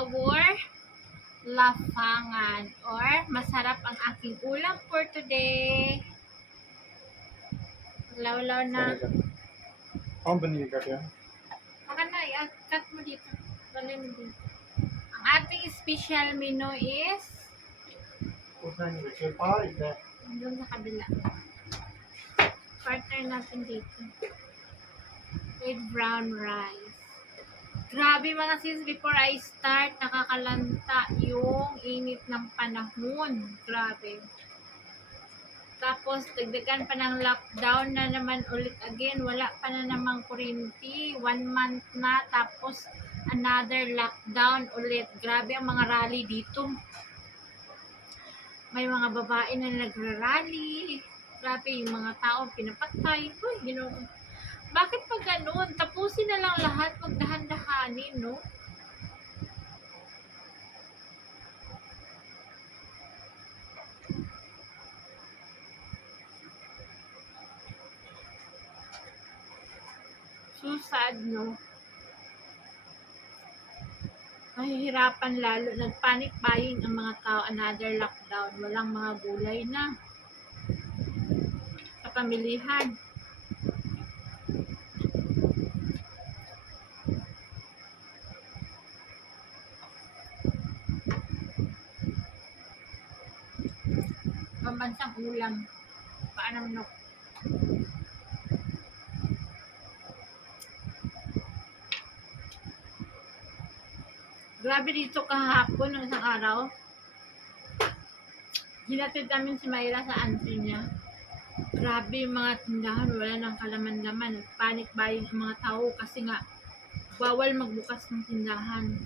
our lafangan or masarap ang aking ulam for today. Lawlaw na. Company ka yan. Baka na, i-cut mo dito. Bali mo dito. Ang ating special menu is doon sa kabila. Partner natin dito. With brown rice. Grabe mga sis, before I start, nakakalanta yung init ng panahon. Grabe. Tapos, dagdagan pa ng lockdown na naman ulit again. Wala pa na namang kuryente. 1 month na. Tapos, another lockdown ulit. Grabe ang mga rally dito. May mga babae na nagra-rally. Grabe yung mga tao pinapatay. Uy, Ginoo. Bakit pa ganun? Tapusin na lang lahat. Magdahan-dahanin, no? So sad, no? Mahihirapan lalo. Nag-panic buying ang mga tao. Another lockdown. Walang mga gulay na. Sa pamilihan. Pambansang ulam. Paanong no? Grabe dito kahapon ng isang araw. Hinatid namin si Mayra sa auntie niya. Grabe yung mga tindahan, wala nang kalaman-laman. Panic buying ang mga tao kasi nga bawal magbukas ng tindahan.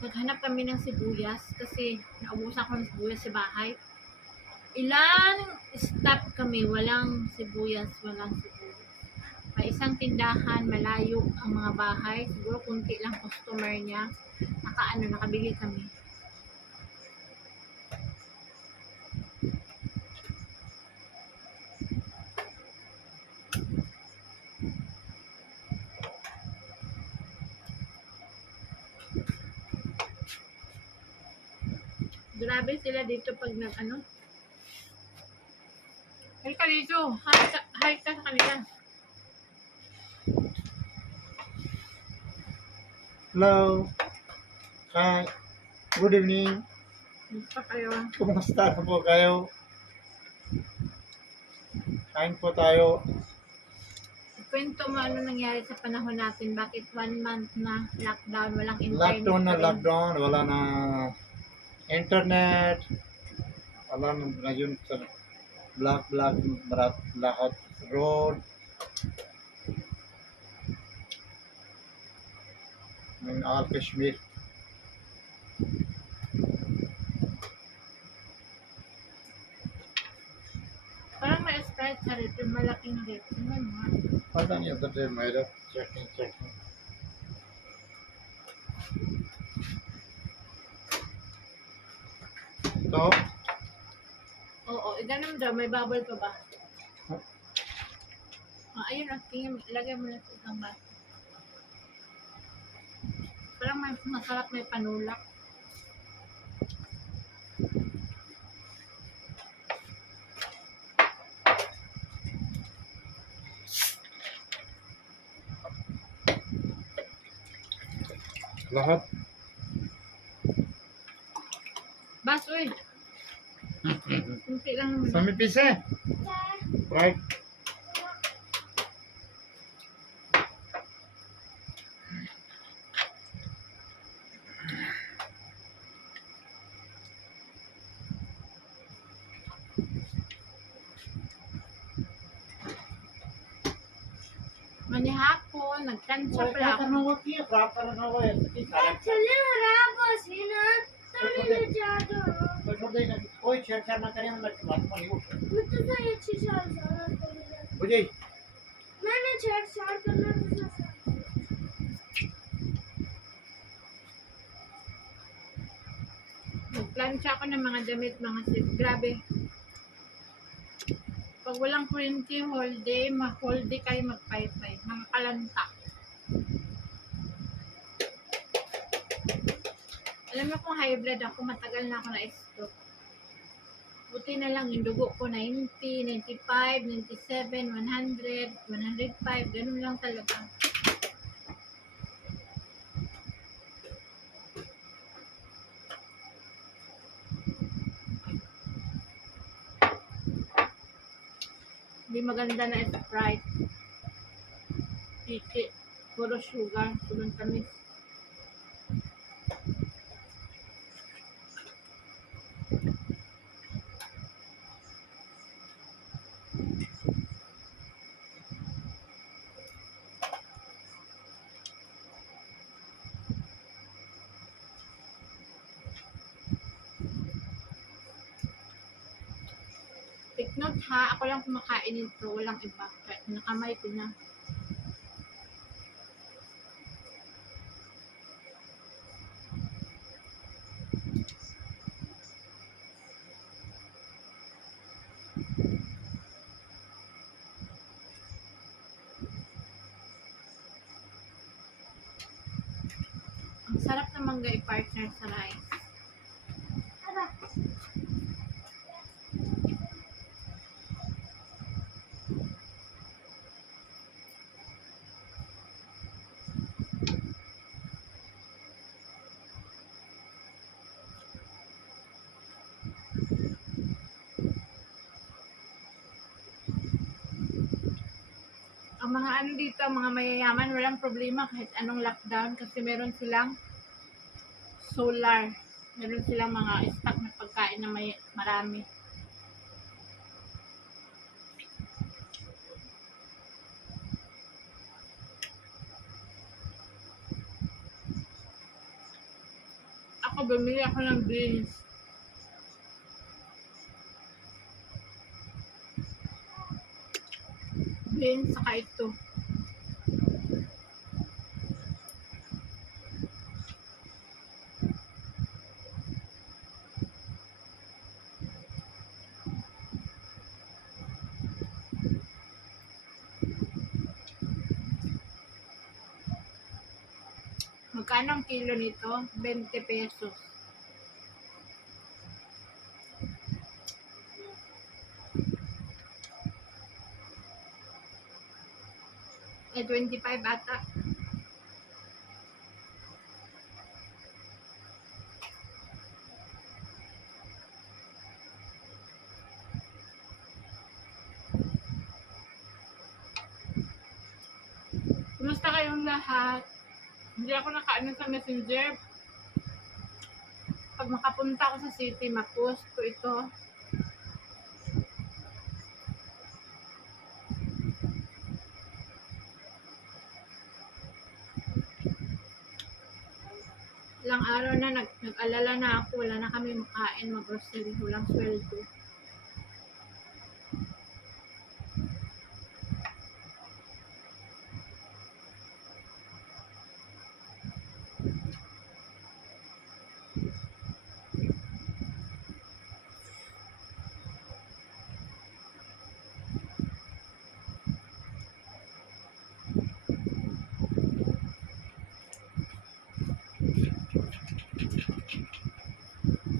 Naghanap kami ng sibuyas kasi naubusan ko ng sibuyas sa bahay. Ilang stop kami, walang sibuyas. May isang tindahan, malayo ang mga bahay. Siguro kunti lang customer niya. Nakabili kami. Grabe sila dito pag nag-ano. Hi ka dito. Hi ka sa kanila. Hello. Hi. Good evening. Dito kayo. Kumusta po kayo? Kain po tayo. Kwento mo ano nangyari sa panahon natin. Bakit 1 month na lockdown, walang internet. Lockdown. Wala na internet. Wala na ngayon sa blackout road. In all Kashmir. Parang may Sprite sa rito, malaking rito. May mga. Pata nahi other day Mayra checking. So, Oo, iganam daw, may bubble pa ba? Ayun, tingin, ilagay mo na sa isang baso. Parang may masarap, may panulak. lahat. Baso eh. Kunti lang naman. Sami pise. Right. Manihapon, nagkansya pala ako. Actually, खराब सी ना तभी ले जा दो कोई छेड़छाड़ ना करें मैं तो सही अच्छी चाल चला बुझे मैंने छेड़छाड़ करना Nagplansya ako ng mga damit, mga sis. Grabe. Pag walang kuryente, whole day kayo magpaypay. Mga kalanta. Alam mo kung high blood ako, matagal na ako na-stroke. Buti na lang yung dugo ko 90, 95, 97, 100, 105, ganun lang talaga. Hindi maganda na Sprite. Piki. Puro sugar. Puro tamis. Take note ha, ako lang kumakain nito, walang iba. Kahit nakamay ko na. Ang sarap ng mangga i-partner sa rice. Aba. Ang mga ano dito, mga mayayaman, walang problema kahit anong lockdown kasi meron silang solar. Meron silang mga stock na pagkain na may marami. Ako, bumili ako ng beans. Beans, saka ito. Magkano ang kilo nito? 20 pesos. Eh, 25 ata. Kumusta kayong lahat? Hindi ako nakaano sa messenger. Pag makapunta ako sa city, ma-post ko ito. Ilang araw na nag-alala na ako, wala na kami makain, mag-grocery, walang sweldo.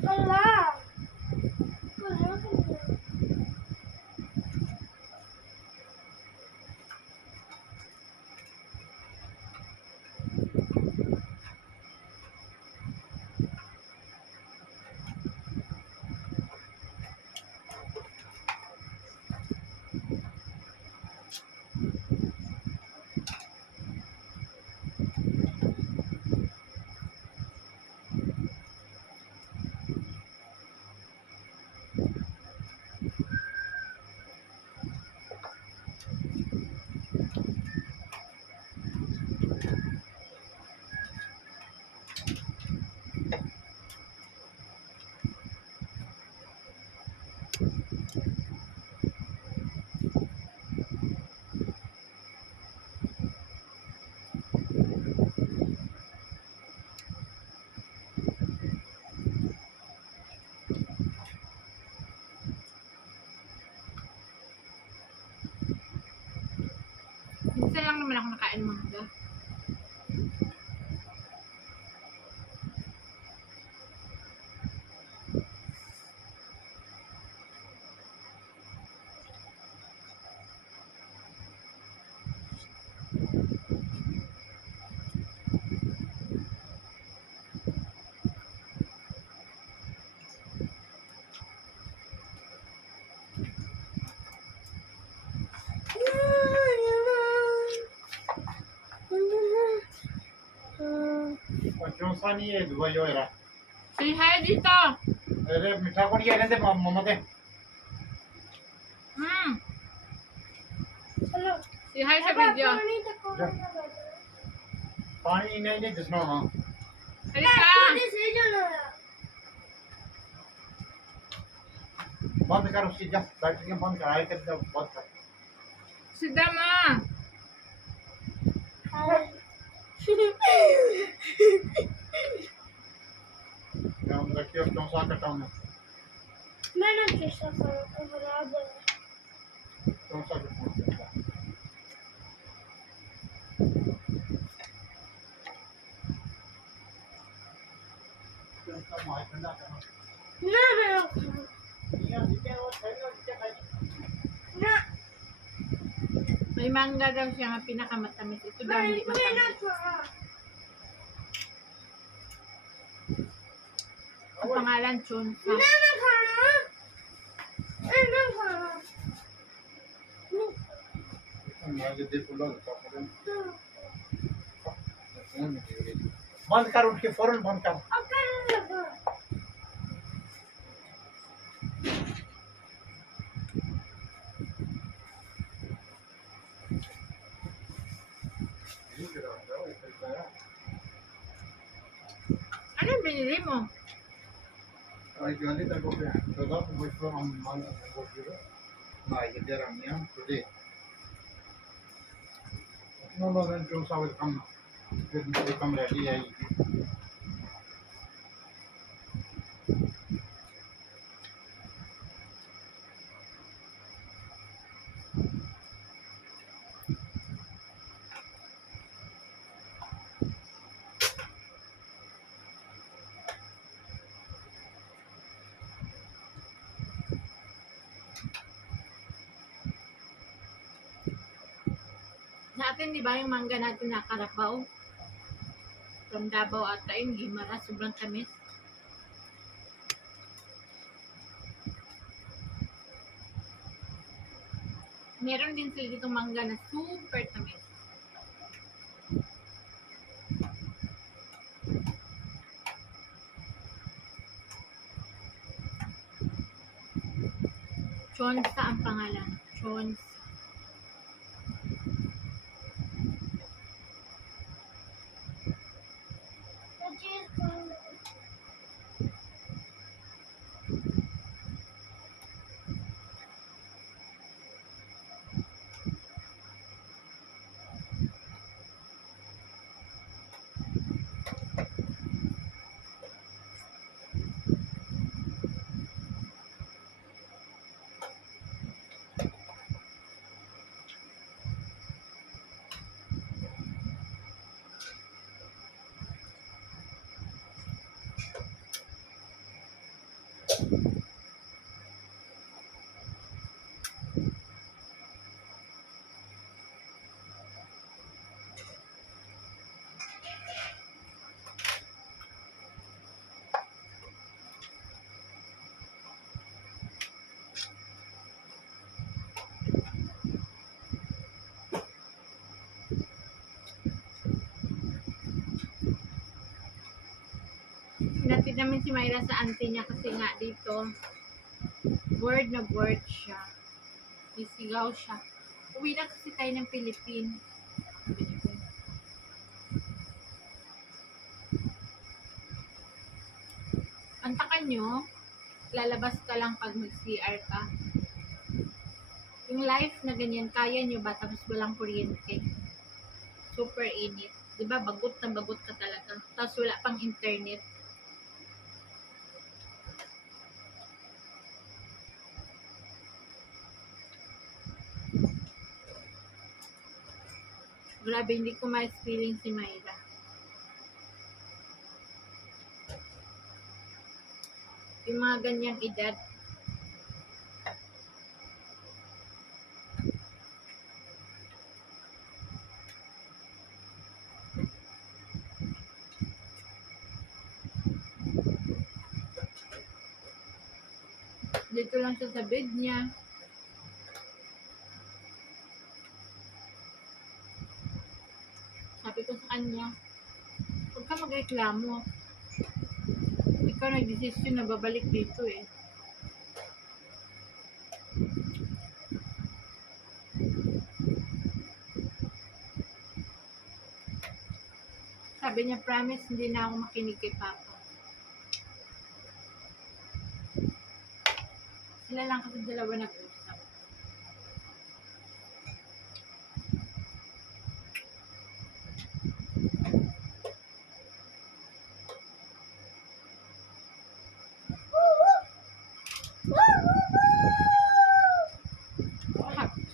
Wala. Wala ka na. Minsan lang naman ako nakain mangga. Chausa नहीं है दुबई जो है Say hi dito. अरे मीठा कौन किया रहते मम्मा दे Hmm. चलो Say hi sa पापा video. पानी तक जा। पानी नहीं नहीं जिसमें हाँ Halika. से जाना है बंद कर उसकी जा बैटरी बंद कर आए कर बंद कर Sidama. ध्यान रखिए चौसा कटाऊंगा मैं ना कैसा बराबर चौसा कटाऊंगा चौसा मार ठंडा करना ना मैं ये नीचे वो ठंडा नीचे खाई ना May mangga daw siya nga pinakamatamis. Ito daw hindi मैं ना matamis. Ang pangalan, Chonsa. ना खाना ना खाना मुझे दे पुला बंद कर उठ के फौरन बंद कर अब करने लगा Ano yung binili mo? Ay, ganit ako kaya. Tada, kung ito ang mga nagpapiro, naikitirang niya, today. No, then Josa will come. Will become ready. Natin, di ba yung mangga natin na Carabao? From Davao ata yun, Gimara, sobrang tamis. Meron din sila ditong mangga na super tamis. Chonsa ang pangalan. Chonsa. Hinatid namin si Myra sa auntie niya kasi nga dito, bored na bored siya. Sisigaw siya. Uwi na kasi tayo ng Philippines. Sabi niya po. Antakan nyo, lalabas ka lang pag mag-CR ka. Yung life na ganyan, kaya nyo ba tapos walang kuryente? Super init. Diba, bagot na bagot ka talaga. Tapos wala pang internet. Grabe, hindi ko ma-feeling si Myra. Yung mga ganyang edad, dito lang siya sa bed niya. Sabi ko sa kanya, Huwag ka magreklamo. Ikaw nag-desisyon na babalik dito eh. Sabi niya, promise, hindi na ako makinig kay Papa. Sila lang kasi dalawa nag-usap.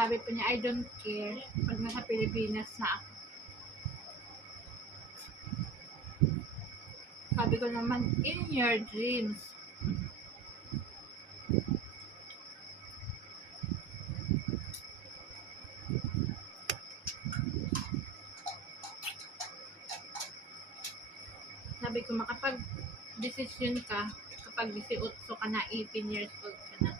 Sabi pa niya, I don't care pag nasa Pilipinas na ako. Sabi ko naman, in your dreams. Sabi ko, makapag-desisyon ka kapag 18 ka na, 18 years old ka na.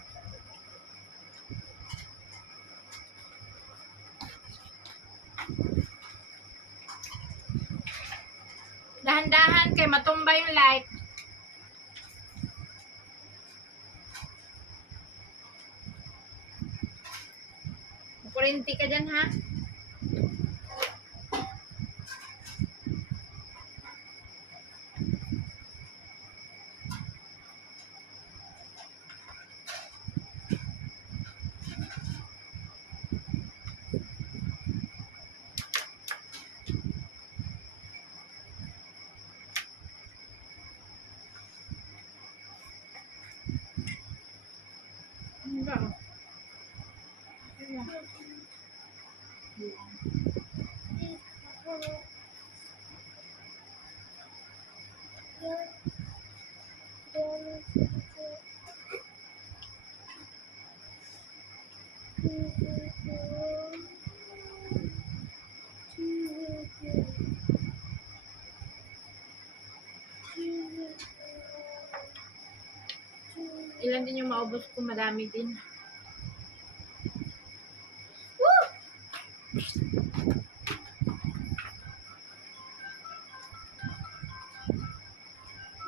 Dahan-dahan kay matumba yung light. Kurinti ka dyan, ha? Ano ba? Ilan din yung maubos ko, madami din.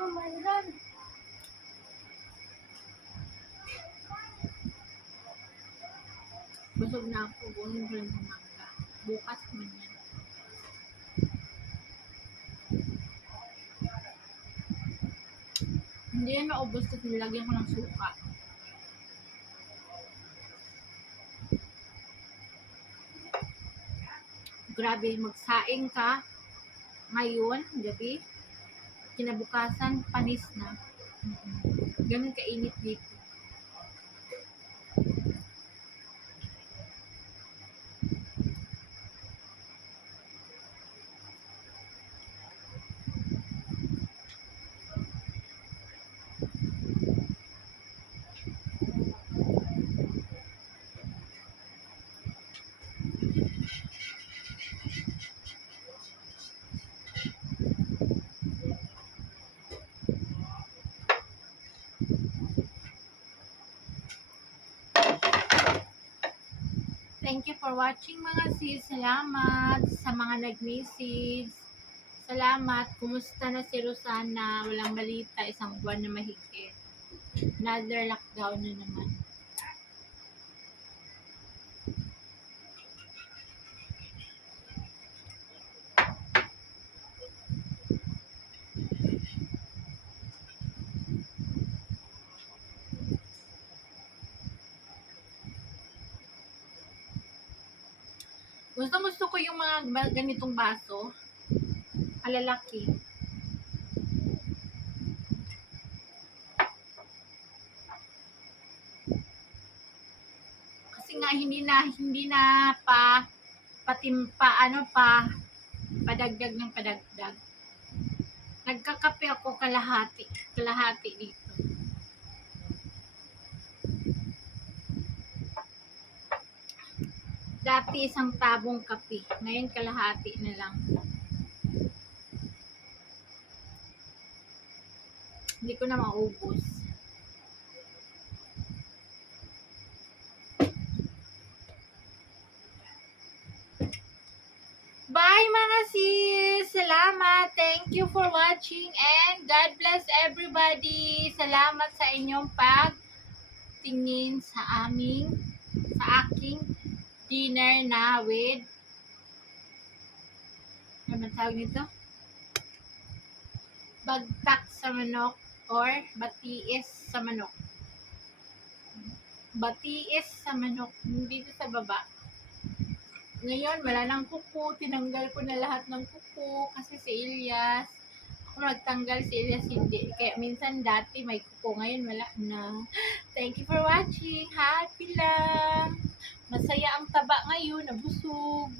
Oh my God. Busog na ako, bunin ko lang ng mangga. Bukas man yan. Hindi yan maubos kasi nilagyan ko ng suka. Grabe, magsaing ka ngayon, gabi, kinabukasan, panis na. Ganun kainit dito. Thank you for watching mga sis. Salamat sa mga nag-message. Salamat. Kumusta na si Rosana? Walang balita. Isang buwan na mahigit. Another lockdown na naman. Gusto ko yung mga ganitong baso. Alalaki. Kasi nga hindi na padagdag ng padagdag. Nagkakape ako kalahati dito. Dati isang tabong kape, ngayon kalahati na lang. Hindi ko na maubos. Bye mga sis! Salamat! salamat. Thank you for watching and God bless everybody. Salamat sa inyong pagtingin sa aking dinner na with ano man tawag nito? Bagtak sa manok or batiis sa manok. Batiis sa manok dito sa baba. Ngayon, wala nang kuko. Tinanggal ko na lahat ng kuko kasi si Elias. Ako nagtanggal, si Elias hindi. Kaya minsan dati may kuko. Ngayon, wala na. Thank you for watching. Happy lang. Masaya ang taba ngayon. Nabusog.